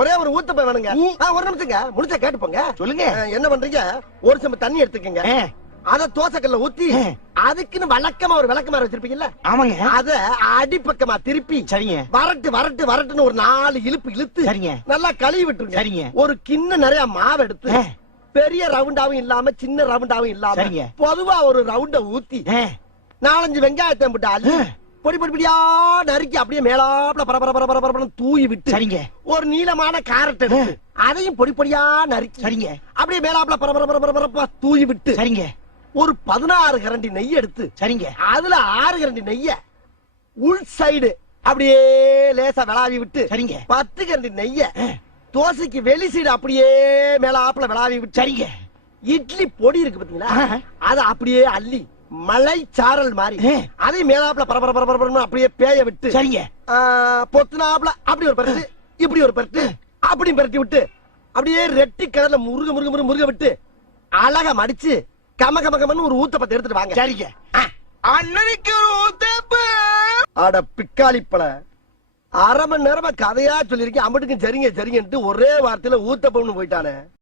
ஒரே ஒரு ஊத்தப்ப வேணுங்க. ஒரு நிமிஷங்க, முடிச்சா கேட்டு போங்க. சொல்லுங்க. என்ன பண்றீங்க? ஒரு செம்பு தண்ணி எடுத்துக்கங்க. அத தோசைக்கல்ல ஊத்தி அதுக்குன்னு வழக்கமா ஒரு விளக்கமாறு வச்சிருப்பீங்கல்ல, ஆமாங்க, அத அடிப்பக்கமா திருப்பி சரிங்க, வரட்டு வரட்டு வரட்டுன்னு ஒரு 4 இழுப்பு இழுத்து சரிங்க, நல்லா கழுவி விட்டுருங்க. சரிங்க. ஒரு கிண்ண நிறைய மாவு எடுத்து பெரிய ரவுண்டாவும் இல்லாம சின்ன ரவுண்டாவும் இல்லாம சரிங்க, பொதுவா ஒரு ரவுண்ட ஊத்தி 4-5 வெங்காயத்தை போட்டு அள்ளி பொடி பொடி பொடியா நறுக்கி அப்படியே மேலாப்ல பரபர தூவி விட்டு, சரிங்க, ஒரு நீளமான கேரட் எடுத்து அதையும் பொடி பொடியா நறுக்கி, சரிங்க, அப்படியே மேலாப்ல பரபர தூவி விட்டு, சரிங்க, ஒரு 16 கரண்டி நெய் எடுத்து, சரிங்க, அதுல 6 கரண்டி நெய்ய உள் சைடு அப்படியே லேசா விளாவி விட்டு, சரிங்க, 10 கரண்டி நெய்ய தோசைக்கு வெளி சைடு அப்படியே மேலாப்ல விளாவி விட்டு, சரிங்க, இட்லி பொடி இருக்கு பாத்தீங்களா, அத அப்படியே அள்ளி மலை சாரல் மாதிரி அதை மேலாப்ல பரபர அப்படியே பேய விட்டு, சரிங்க, பொத்துனாப்ல அப்படி ஒரு பரட்டு இப்படி ஒரு பரட்டு அப்படி பரட்டி விட்டு அப்படியே ரெட்டி கலர்ல முருக விட்டு அழகா மடிச்சு கம கம கமன்னு ஒரு ஊத்தப்பத்தை எடுத்துட்டு வாங்க. சரிங்க. அண்ணனுக்கு ஒரு ஊத்தப்ப. அட பிக்காளிப்பழ, அரை மணி நேரமா கதையா சொல்லிருக்கேன். அம்பட்டுக்கும் சரிங்க சரிங்கன்ட்டு ஒரே வார்த்தையில ஊத்தப்பம்னு போயிட்டானே.